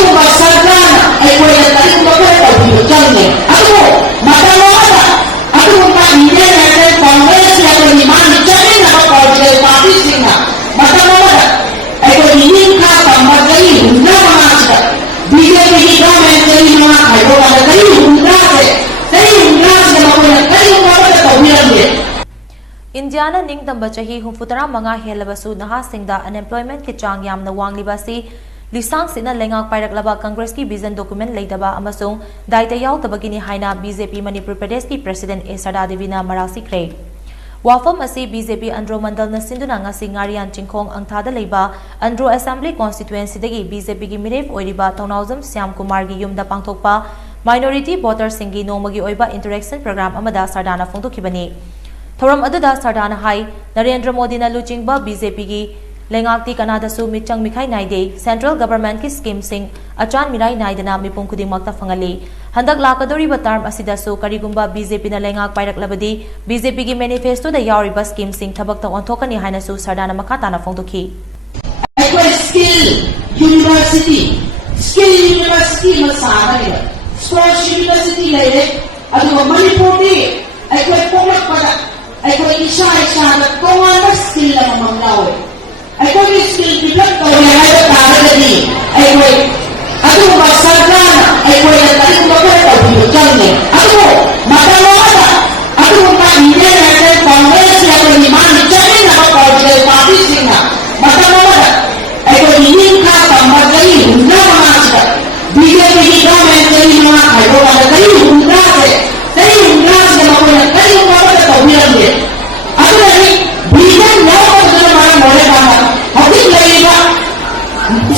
ꯑꯗꯨꯒꯨꯝꯕ ꯁꯔꯀꯥꯔꯅ ꯑꯩꯈꯣꯏꯗ ꯀꯔꯤꯒꯨꯝꯕ ꯈꯔ ꯇꯧꯕꯤꯕ ꯆꯪꯉꯦ ꯑꯗꯨꯕꯨ ꯃꯇꯝ ꯑꯃꯗ ꯑꯗꯨꯒꯨꯝꯕ ꯏꯟꯗꯤꯌꯟ ꯅꯦꯁꯅꯦꯜ ꯀꯣꯡꯒ꯭ꯔꯦꯁ ꯑꯩꯈꯣꯏꯒꯤ ꯃꯥꯒꯤ ꯆꯠꯃꯤꯟꯅꯕ ꯄꯣꯂꯤꯇꯤꯀꯦꯜ ꯄꯥꯔꯇꯤꯁꯤꯡꯅ ꯃꯇꯝ ꯑꯃꯗ ꯑꯩꯈꯣꯏꯒꯤ ꯅꯤꯡꯈꯥ ꯇꯝꯕ ꯆꯍꯤ 65ꯁꯤꯗ BJPꯒꯤ ꯒꯚꯔꯟꯃꯦꯟꯠ ꯆꯍꯤ 5 ꯈꯥꯏꯗꯣꯛꯑꯒ ꯆꯍꯤ 60ꯁꯤꯗ ꯃꯈꯣꯏꯅ ꯀꯔꯤꯒꯨꯝꯕ ꯑꯃꯠꯇ ꯇꯧꯕꯤꯔꯝꯗꯦ Indiana ningtamba chahi 35 helabasu nahasingda unemployment ki chang yamna wangliba si lisang sina lengak pairaklaba Congress ki vision document leidaba amasung daita yaudabagini haina BJP Manipur Pradesh ki President Sada Devina marasi kre Wafam asi BJP Andro Mandal na sinduna ngasi ngarian chingkhong angthada leiba Andro Assembly constituency dagi BJP ki miref oiriba Thongnawjam Syam Kumar gi yumda pangthokpa minority voters singi nomagi oiba interaction program amada sardana phongdokhibani Thoram aduda sardana hai Narendra Modi na luchingba BJP gi lengakti kanada su michang mikhai naide central government ki scheme sing achan mirai naidana mipum khudingmakta fangali handak lakadori ba term asida su karigumba BJP na lengak pairaklabadi BJP gi manifesto da yauriba scheme sing thabak ta onthokani haina su sardana makata na phongdokhi skill university ma saga sports university leire adu manipur di aikoi pomak pada aikoi isha da tongana skill la mamlawe aikoi skill develop tawai haida taragadi aikoi adu ba sarkana aikoi da karigumba khara tawbiyo changne adu matamada adu ba Indian National Congress aikoi mani chamina ba political party singa matamada aikoi ningkha tamba chahi 65sida BJP ki government chahi 5 khaidogaga chahi 60sida makoina karigumba amata tawbiramde adunani vision yaudabaduna mara morekama hojik leiba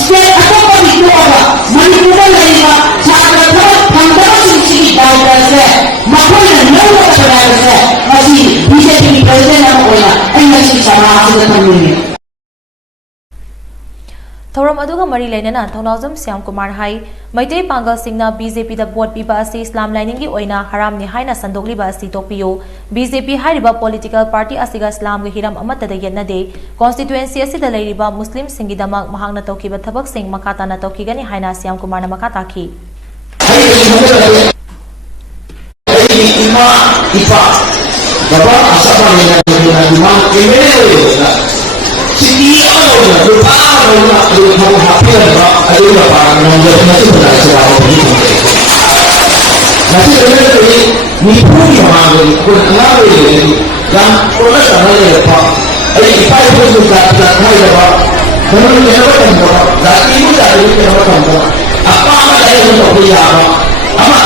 state atapa bituaga manipura leiba chhatra thabak phangdabasingsi daitase makoina yaudabadase masi BJP ki president ama oina aina si samajida thamini Thoram aduga mari lainana Thongnawjam Syam Kumar hai Maitei Pangal Singna BJP da vote piba asi Islam lining gi oina haram ni haina sandokliba asi topiyo BJP hairiba political party asiga Islam gi hiram amata da yenade constituency asida leiriba Muslim singi damak mahangna tokiba thabak sing makata na tokigani haina Syam Kumar na makata ki Apa